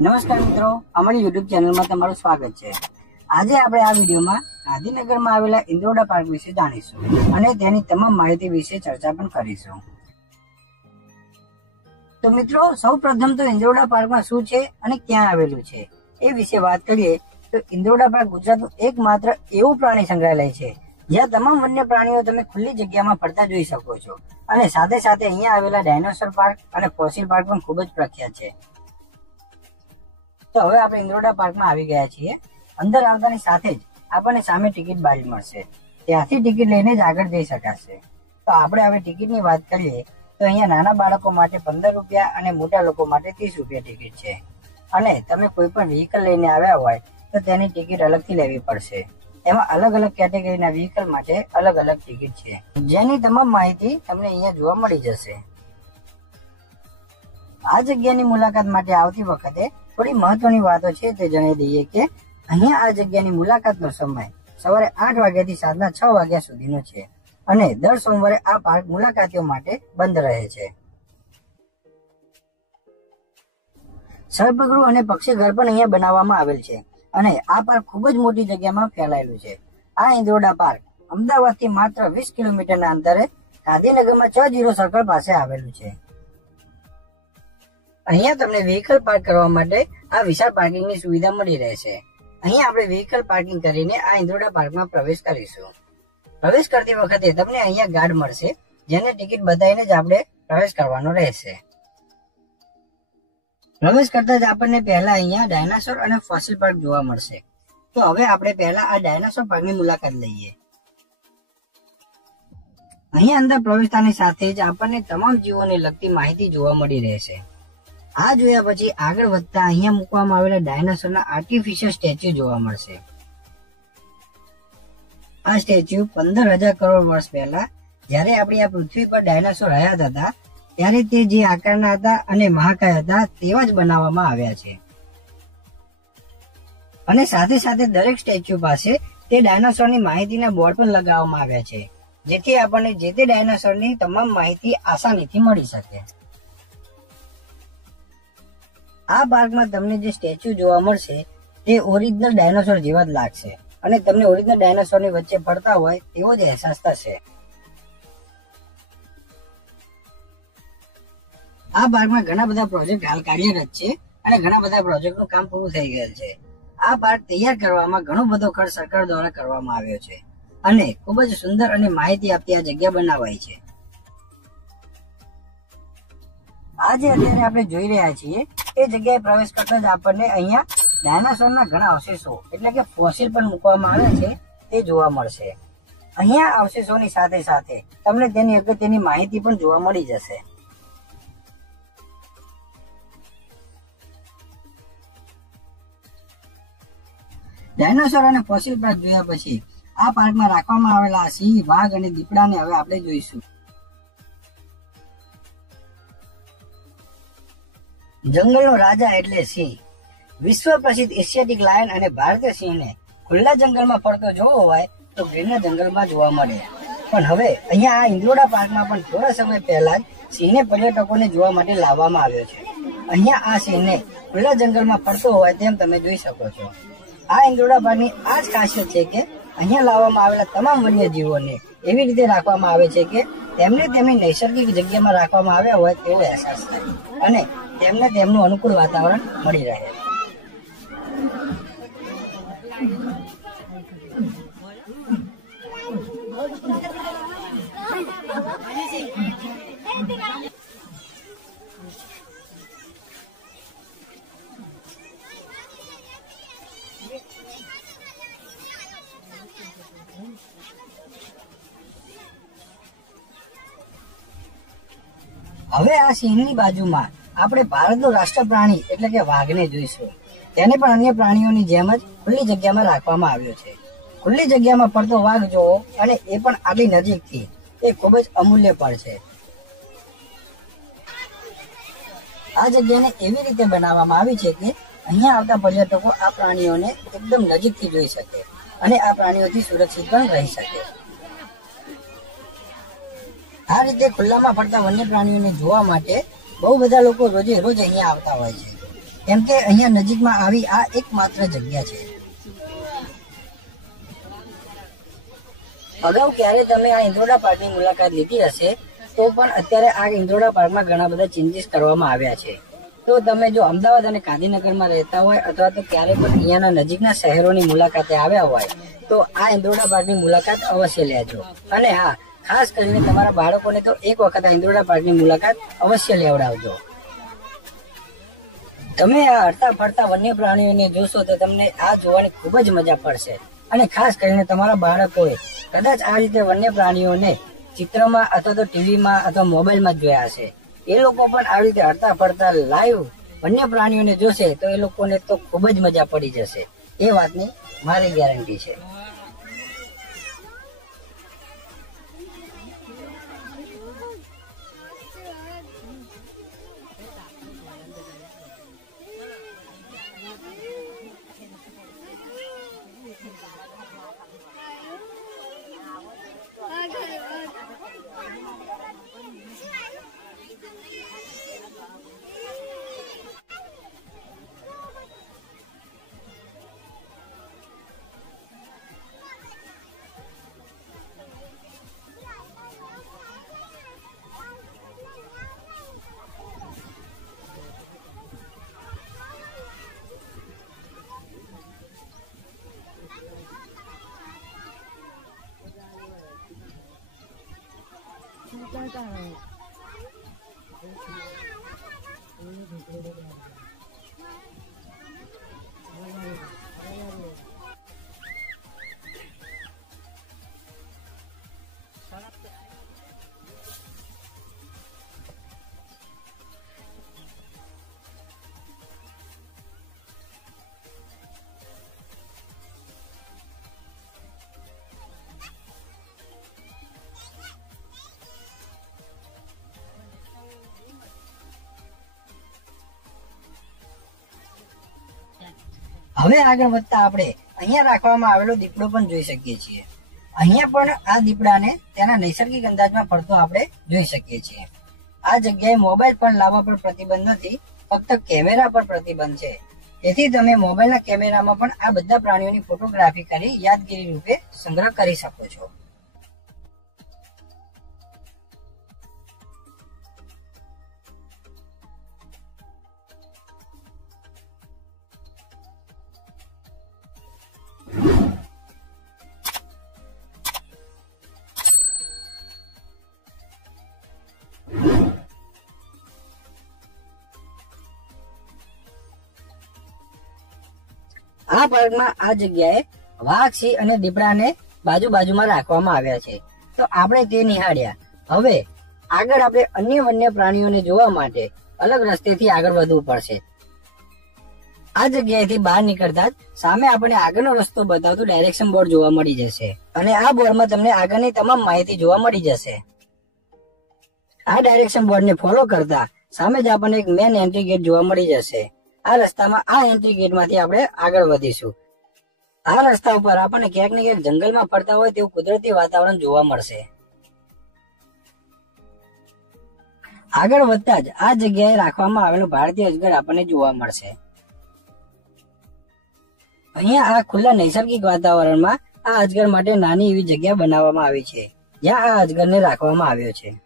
નમસ્કાર મિત્રો, અમારી યુટ્યુબ ચેનલમાં તમારું સ્વાગત છે। આજે આપણે આ વિડીયોમાં ગાંધીનગરમાં આવેલા ઇન્દ્રોડા પાર્ક વિશે જાણીશું અને તેની તમામ માહિતી વિશે ચર્ચા પણ કરીશું। તો મિત્રો, સૌપ્રથમ તો ઇન્દ્રોડા પાર્કમાં શું છે અને ક્યાં આવેલું છે એ વિશે વાત કરીએ તો ઇન્દ્રોડા પાર્ક ગુજરાતનું એકમાત્ર એવું પ્રાણી સંગ્રહાલય છે જ્યાં તમામ વન્ય પ્રાણીઓ તમે ખુલ્લી જગ્યામાં ફરતા જોઈ શકો છો અને સાથે સાથે અહીંયા આવેલા ડાયનોસોર પાર્ક અને ફોસિલ પાર્ક પણ ખૂબ જ પ્રખ્યાત છે। તો હવે આપણે ઇન્દ્રોડા પાર્કમાં આવી ગયા છીએ। અંદર આવતાની સાથે જ આપણને સામે ટિકિટ બારી મળશે, ત્યાંથી ટિકિટ લઈને જ આગળ જઈ શકાશે। તો આપણે હવે ટિકિટની વાત કરીએ તો અહીંયા નાના બાળકો માટે 15 રૂપિયા અને મોટા લોકો માટે 30 રૂપિયા ટિકિટ છે અને તમે કોઈ પણ વ્હીકલ લઈને આવ્યા હોય તો તેની ટિકિટ અલગથી લેવી પડશે। એમાં અલગ અલગ કેટેગરીના વ્હીકલ માટે અલગ અલગ ટિકિટ છે, જેની તમામ માહિતી તમને અહીંયા જોવા મળી જશે। આ જગ્યાની મુલાકાત માટે આવતી વખતે થોડી મહત્વની વાતો છે તે જણાવી દઈએ કે અહીંયા આ જગ્યાની મુલાકાતનો સમય સવારે 8 વાગ્યાથી સાંજના 6 વાગ્યા સુધીનો છે અને દર સોમવારે આ પાર્ક મુલાકાતીઓ માટે બંધ રહે છે। સર્પગૃહ અને પક્ષીઘર પણ અહીંયા બનાવવામાં આવેલ છે અને આ પાર્ક ખૂબ જ મોટી જગ્યામાં ફેલાયેલું છે। આ ઇન્દ્રોડા પાર્ક અમદાવાદથી માત્ર 20 કિલોમીટરના અંતરે ગાંધીનગરમાં 60 સર્કલ પાસે આવેલું છે। અહીંયા તમને વ્હીકલ પાર્ક કરવા માટે આ વિશાળ પાર્કિંગની સુવિધા મળી રહેશે। અહીંયા આપણે વ્હીકલ પાર્કિંગ કરીને આ ઇન્દ્રોડા પાર્કમાં પ્રવેશ કરીશું। પ્રવેશ કરતી વખતે તમને અહીંયા ગાર્ડ મળશે, જેને ટિકિટ બતાવીને જ આપણે પ્રવેશ કરવાનો રહેશે। પ્રવેશ કરતા જ આપણને પહેલા અહીંયા ડાયનાસોર અને ફોસિલ પાર્ક જોવા મળશે। તો હવે આપણે પહેલા આ ડાયનાસોર પાર્કની મુલાકાત લઈએ। અહીંયા અંદર પ્રવેશતાની સાથે જ આપણને તમામ જીવોને લગતી માહિતી જોવા મળી રહેશે। આ જોયા પછી આગળ વધતા અહીંયા મૂકવામાં આવેલા ડાયનાસોરના આર્ટિફિશિયલ સ્ટેચ્યુ જોવા મળશે। આ સ્ટેચ્યુ 15,000 કરોડ વર્ષ પહેલા જ્યારે આપણી આ પૃથ્વી પર ડાયનાસોર હયાત હતા ત્યારે તે જે આકારના હતા અને મહાકાય હતા તેવા જ બનાવવામાં આવ્યા છે અને સાથે સાથે દરેક સ્ટેચ્યુ પાસે તે ડાયનાસોરની માહિતીના બોર્ડ પણ લગાવવામાં આવ્યા છે, જેથી આપણને જે તે ડાયનાસોરની તમામ માહિતી આસાનીથી મળી શકે। આ પાર્કમાં તમને જે સ્ટેચ્યુ જોવા મળશે તે ઓરિજિનલ ડાયનાસોર જેવા જ લાગશે અને તમને ઓરિજિનલ ડાયનાસોરની વચ્ચે ફરતા હોય તેવો જ અહેસાસ થશે। આ પાર્કમાં ઘણા બધા પ્રોજેક્ટ હાલ કાર્યરત છે અને ઘણા બધા પ્રોજેક્ટનું કામ પૂરું થઈ ગયેલ છે। આ પાર્ક તૈયાર કરવામાં ઘણો બધો ખર્ચ સરકાર દ્વારા કરવામાં આવ્યો છે અને ખૂબ જ સુંદર અને માહિતી આપતી આ જગ્યા બનાવાઈ છે। આજે અત્યારે આપણે જોઈ રહ્યા છીએ એ જગ્યાએ પ્રવેશ કરતા જ આપણને અહીંયા ડાયનાસોરના ઘણા અવશેષો એટલે કે ફોસિલ પણ મૂકવામાં આવ્યા છે તે જોવા મળશે। અહીંયા અવશેષોની સાથે સાથે તમને તેની અગત્યની માહિતી પણ જોવા મળી જશે। ડાયનાસોર અને ફોસિલ પાર્ક જોયા પછી આ પાર્કમાં રાખવામાં આવેલા સિંહ, વાઘ અને દીપડાને હવે આપણે જોઈશું। જંગલનો રાજા એટલે સિંહ। વિશ્વ પ્રસિદ્ધ એશિયાટિક લાયન અને ભારતીય સિંહને ખુલ્લા જંગલમાં ફરતો જોવો હોય તો ગીરના જંગલમાં જોવા મળે, પણ હવે અહીંયા આ ઇન્દ્રોડા પાર્કમાં પણ થોડા સમય પહેલા જ સિંહને પર્યટકોને જોવા માટે લાવવામાં આવ્યો છે। અહીંયા આ સિંહને ખુલ્લા જંગલમાં ફરતો હોય તેમ તમે જોઈ શકો છો। આ ઇન્દ્રોડા પાર્કની આ જ ખાસિયત છે કે અહીંયા લાવવામાં આવેલા તમામ વન્યજીવોને એવી રીતે રાખવામાં આવે છે કે તેમને તેમની નૈસર્ગિક જગ્યામાં રાખવામાં આવ્યા હોય તેવો અહેસાસ થાય અને તેમને તેમનું અનુકૂળ વાતાવરણ મળી રહે। હવે આ સિંહની બાજુમાં આપણે ભારતનું રાષ્ટ્ર પ્રાણી એટલે કે વાઘને જોઈશું। તેને પણ અન્ય પ્રાણીઓની જેમ જ ખુલ્લી જગ્યામાં રાખવામાં આવ્યો છે। ખુલ્લી જગ્યામાં ફરતો વાઘ જોવો અને એ પણ આટલી નજીકથી એ ખૂબ જ અમૂલ્ય પળ છે। આ જગ્યાને એવી રીતે બનાવવામાં આવી છે કે અહીંયા આવતા પર્યટકો આ પ્રાણીઓને એકદમ નજીકથી જોઈ શકે અને આ પ્રાણીઓથી સુરક્ષિત પણ રહી શકે। આ રીતે ખુલ્લામાં ફરતા વન્ય પ્રાણીઓને જોવા માટે બહુ બધા લોકો રોજે રોજ અહીંયા આવતા હોય છે। કેમ કે અહીંયા નજીકમાં આવી આ એકમાત્ર જગ્યા છે. અગાઉ ક્યારે તમે આ ઇન્દ્રોડા પાર્કની મુલાકાત લીધી હશે તો પણ અત્યારે આ ઇન્દ્રોડા પાર્કમાં ઘણા બધા ચેન્જીસ કરવામાં આવ્યા છે. તો તમે જો અમદાવાદ અને ગાંધીનગરમાં રહેતા હોય અથવા તો ક્યારે પણ અહીંયાના નજીકના શહેરોની મુલાકાતે આવ્યા હોય તો આ ઇન્દ્રોડા પાર્કની મુલાકાત અવશ્ય લેજો. અને હા, ખાસ કરીને તમારા બાળકોને તો એક વખત આ ઇન્દ્રોડા પાર્કની મુલાકાત અવશ્ય લેવડાવજો. તમે આ હરતા ફરતા વન્ય પ્રાણીઓને જોશો તો તમને આ જોવાની ખૂબ જ મજા પડશે. અને ખાસ કરીને તમારા બાળકોએ કદાચ આ રીતે વન્ય પ્રાણીઓને ચિત્રમાં અથવા તો ટીવીમાં અથવા મોબાઈલમાં જ જોયા હશે. એ લોકો પણ આવી રીતે હરતા ફરતા લાઈવ વન્ય પ્રાણીઓને જોશે તો એ લોકોને તો ખૂબ જ મજા પડી જશે. એ વાતની મારી ગેરંટી છે. હવે આગળ વધતા આપણે અહીંયા રાખવામાં આવેલો દીપડો પણ જોઈ શકીએ છીએ. અહીંયા પણ આ દીપડાને તેના નૈસર્ગિક અંદાજમાં ફરતો આપણે જોઈ શકીએ છીએ. આ જગ્યાએ મોબાઈલ પણ લાવવા પર પ્રતિબંધ નથી, ફક્ત કેમેરા પર પ્રતિબંધ છે. તેથી તમે મોબાઈલના કેમેરામાં પણ આ બધા પ્રાણીઓની ફોટોગ્રાફી કરી યાદગીરી રૂપે સંગ્રહ કરી શકો છો. આ પાર્કમાં આ જગ્યાએ વાઘ, સિંહ અને દીપડાને બાજુમાં રાખવામાં આવ્યા છે. તો આપણે તે નિહાળ્યા. હવે આગળ આપણે અન્ય વન્ય પ્રાણીઓને જોવા માટે અલગ રસ્તેથી આગળ વધવું પડશે. આ જગ્યાએથી બહાર નીકળતા જ સામે આપણે આગળનો રસ્તો બતાવતું ડાયરેક્શન બોર્ડ જોવા મળી જશે અને આ બોર્ડમાં તમને આગળની તમામ માહિતી જોવા મળી જશે. આ ડાયરેક્શન બોર્ડને ફોલો કરતા સામે જ આપણને એક મેન એન્ટ્રી ગેટ જોવા મળી જશે. આ રસ્તામાં આ એન્ટ્રી ગેટમાંથી આપણે આગળ વધીશું. આ રસ્તા ઉપર આપણને ક્યાંક ને ક્યાંક જંગલમાં ફરતા હોય તેવું કુદરતી વાતાવરણ જોવા મળશે. આગળ વધતા જ આ જગ્યાએ રાખવામાં આવેલું ભારતીય અજગર આપણને જોવા મળશે. અહીંયા આ ખુલ્લા નૈસર્ગિક વાતાવરણમાં આ અજગર માટે નાની એવી જગ્યા બનાવવામાં આવી છે જ્યાં આ અજગરને રાખવામાં આવ્યો છે.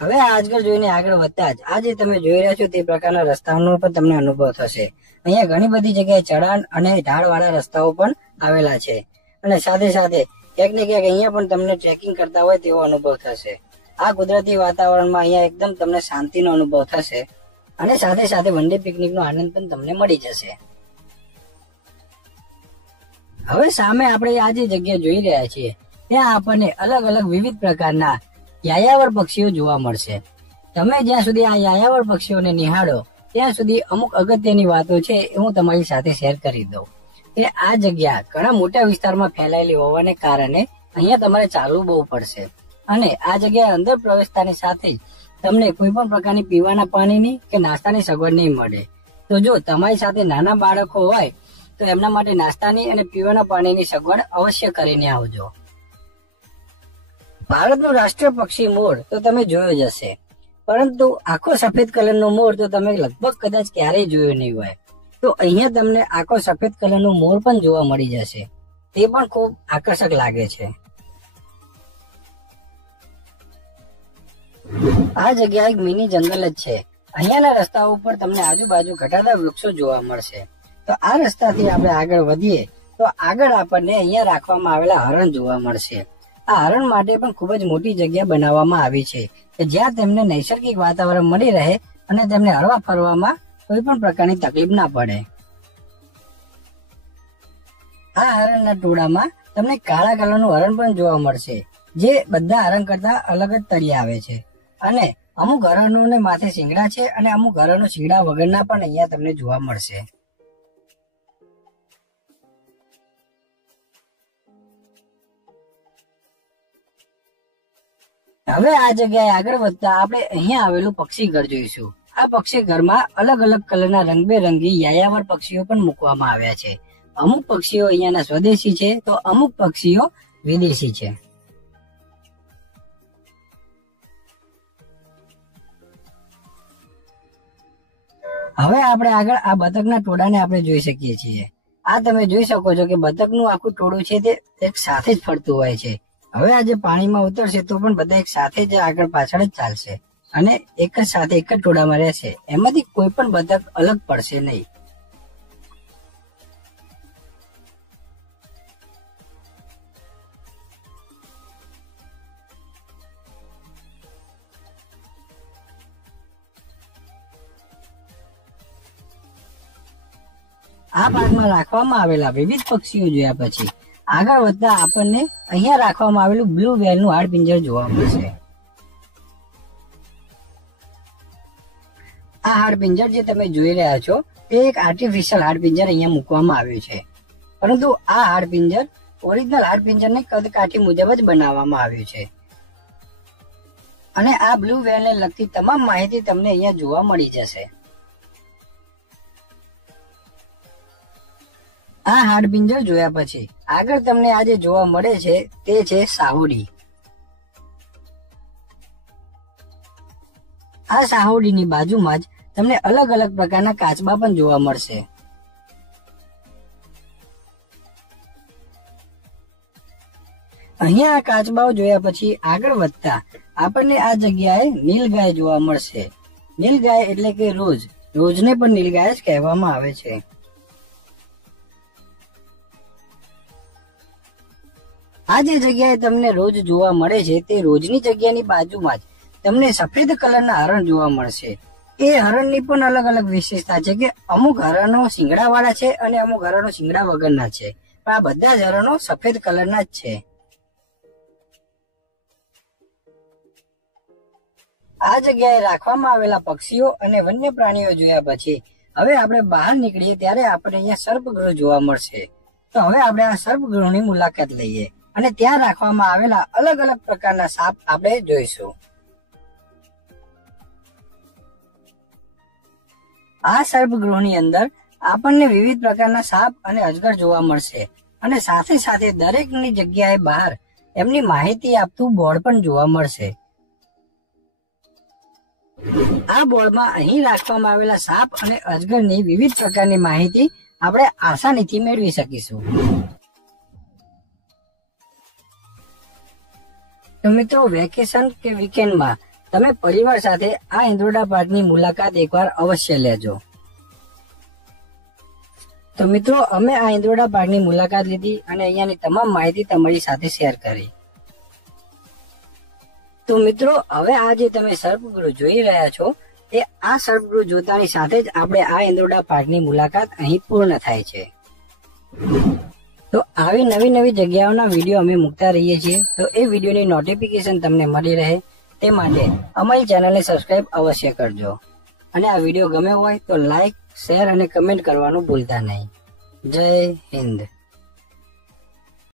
હવે આ અજગર જોઈને આગળ વધતા જ આ જે તમે જોઈ રહ્યા છો તે પ્રકારના રસ્તાઓનો પણ તમને અનુભવ થશે. અહીંયા ઘણી બધી જગ્યાએ ચઢાણ અને ઢાળવાળા રસ્તાઓ પણ આવેલા છે અને સાથે સાથે ક્યાંક ને ક્યાંક અહીંયા પણ તમને ટ્રેકિંગ કરતા હોય તેવો અનુભવ થશે. આ કુદરતી વાતાવરણમાં અહીંયા એકદમ તમને શાંતિનો અનુભવ થશે અને સાથે સાથે વન ડે પિકનિકનો આનંદ પણ તમને મળી જશે. હવે સામે આપણે આ જે જગ્યા જોઈ રહ્યા છીએ ત્યાં આપણને અલગ અલગ વિવિધ પ્રકારના યાયાવર પક્ષીઓ જોવા મળશે. તમે જ્યાં સુધી આ યાયાવર પક્ષીઓને નિહાળો ત્યાં સુધી અમુક અગત્યની વાતો છે એ હું તમારી સાથે શેર કરી દઉં કે આ જગ્યા ઘણા મોટા વિસ્તારમાં ફેલાયેલી હોવાને કારણે અહીંયા તમારે ચાલવું બહુ પડશે અને આ જગ્યાએ અંદર પ્રવેશતાની સાથે જ તમને કોઈ પણ પ્રકારની પીવાના પાણીની કે નાસ્તાની સગવડ નહીં મળે. તો જો તમારી સાથે નાના બાળકો હોય તો એમના માટે નાસ્તાની અને પીવાના પાણીની સગવડ અવશ્ય કરીને આવજો. ભારતનું રાષ્ટ્રીય પક્ષી મોર તો તમે જોયો જ હશે. પરંતુ આખો સફેદ કલરનો મોર તો તમે લગભગ કદાચ ક્યારેય જોયો નહીં હોય. તો અહીંયા તમને આખો સફેદ કલરનો મોર પણ જોવા મળી જશે. તે પણ ખૂબ આકર્ષક લાગે છે. આ જગ્યા એક મિની જંગલ જ છે. અહીંયાના રસ્તાઓ ઉપર તમને આજુબાજુ ઘટાતા વૃક્ષો જોવા મળશે. તો આ રસ્તાથી આપણે આગળ વધીએ તો આગળ આપણને અહીંયા રાખવામાં આવેલા હરણ જોવા મળશે. આ હરણ માટે પણ ખૂબ જ મોટી જગ્યા બનાવવામાં આવી છે કે જ્યાં તેમને નૈસર્ગિક વાતાવરણ મળી રહે અને તેમને હરવા ફરવામાં કોઈ પણ પ્રકારની તકલીફ ના પડે. આ હરણના ટોળામાં તમને કાળા કલરનું હરણ પણ જોવા મળશે, જે બધા હરણ કરતા અલગ જ તળી આવે છે. અને અમુક હરણોને માથે શીંગડા છે અને અમુક હરણો શીંગડા વગરના પણ અહીંયા તમને જોવા મળશે. હવે આ જગ્યાએ આગળ વધતા આપણે અહીંયા આવેલું પક્ષી ઘર જોઈશું. આ પક્ષી ઘરમાં અલગ અલગ કલરના રંગબેરંગી યાયાવર પક્ષીઓ પણ મૂકવામાં આવ્યા છે. અમુક પક્ષીઓ અહીંયાના સ્વદેશી છે તો અમુક પક્ષીઓ વિદેશી છે. હવે આપણે આગળ આ બતકના ટોળાને આપણે જોઈ શકીએ છીએ. આ તમે જોઈ શકો છો કે બતકનું આખું ટોળું છે તે એક સાથે જ ફરતું હોય છે. હવે આજે પાણીમાં ઉતરશે તો પણ બધા એક સાથે જ આગળ પાછળ જ ચાલશે અને એક જ સાથે એક જ ટોળામાં રહેશે. એમાંથી કોઈ પણ બતક અલગ પડશે નહીં. આ પાર્કમાં રાખવામાં આવેલા વિવિધ પક્ષીઓ જોયા પછી આગળ વધતા આપણને અહીંયા રાખવામાં આવેલું બ્લુ વ્હેલનું હાડપિંજર જોવા મળશે. આ હાડપિંજર જે તમે જોઈ રહ્યા છો તે એક આર્ટિફિશિયલ હાડપિંજર અહીંયા મૂકવામાં આવ્યું છે. પરંતુ આ હાડપિંજર ઓરિજિનલ હાડપિંજરને કદકાઠી મુજબ જ બનાવવામાં આવ્યું છે. અને આ બ્લુ વ્હેલને લગતી તમામ માહિતી તમને અહીંયા જોવા મળી જશે. આ હાડપિંજર જોયા પછી આગળ તમને આજે જોવા મળે છે તે છે સાહુડી. આ સાહુડીની બાજુમાં જ તમને અલગ અલગ પ્રકારના કાચબા પણ જોવા મળશે. અહીંયા આ કાચબાઓ જોયા પછી આગળ વધતા આપણને આ જગ્યાએ નીલગાય જોવા મળશે. નીલગાય એટલે કે રોજ. રોજને પણ નીલગાય જ કહેવામાં આવે છે. આ જે જગ્યાએ તમને રોજ જોવા મળે છે તે રોજની જગ્યાની બાજુમાં જ તમને સફેદ કલરના હરણ જોવા મળશે. એ હરણની પણ અલગ અલગ વિશેષતા છે કે અમુક હરણો શીંગડા વાળા છે અને અમુક હરણો શીંગડા વગરના છે, પણ આ બધા જ હરણો સફેદ કલરના જ છે. આ જગ્યાએ રાખવામાં આવેલા પક્ષીઓ અને વન્ય પ્રાણીઓ જોયા પછી હવે આપણે બહાર નીકળીએ ત્યારે આપણે અહીંયા સર્પગૃહ જોવા મળશે. તો હવે આપણે આ સર્પગૃહની મુલાકાત લઈએ અને ત્યાં રાખવામાં આવેલા અલગ અલગ પ્રકારના સાપ આપણે જોઈશું. આ સર્પગૃહની અંદર આપણને વિવિધ પ્રકારના સાપ અને અજગર જોવા મળશે અને સાથે સાથે દરેકની જગ્યાએ બહાર એમની માહિતી આપતું બોર્ડ પણ જોવા મળશે. આ બોર્ડમાં અહીં રાખવામાં આવેલા સાપ અને અજગરની વિવિધ પ્રકારની માહિતી આપણે આસાનીથી મેળવી શકીશું. તો મિત્રો, વેકેશન કે વીકેન્ડમાં તમે પરિવાર સાથે આ ઇન્દ્રોડા પાર્કની મુલાકાત એકવાર અવશ્ય લેજો. તો મિત્રો, અમે આ ઇન્દ્રોડા પાર્કની મુલાકાત લીધી અને અહીંયાની તમામ માહિતી તમારી સાથે શેર કરી. તો મિત્રો, હવે આ જે તમે સર્પગૃહ જોઈ રહ્યા છો તે આ સર્પગૃહ જોતાની સાથે જ આપણે આ ઇન્દ્રોડા પાર્કની મુલાકાત અહીં પૂર્ણ થાય છે. તો આવી નવી નવી જગ્યાઓના વિડીયો અમે મૂકતા રહીએ છીએ. તો એ વિડીયોની નોટિફિકેશન તમને મળી રહે તે માટે અમારી ચેનલને સબસ્ક્રાઇબ અવશ્ય કરજો. અને આ વિડીયો ગમ્યો હોય તો લાઈક, શેર અને કમેન્ટ કરવાનું ભૂલતા નહીં. જય હિન્દ.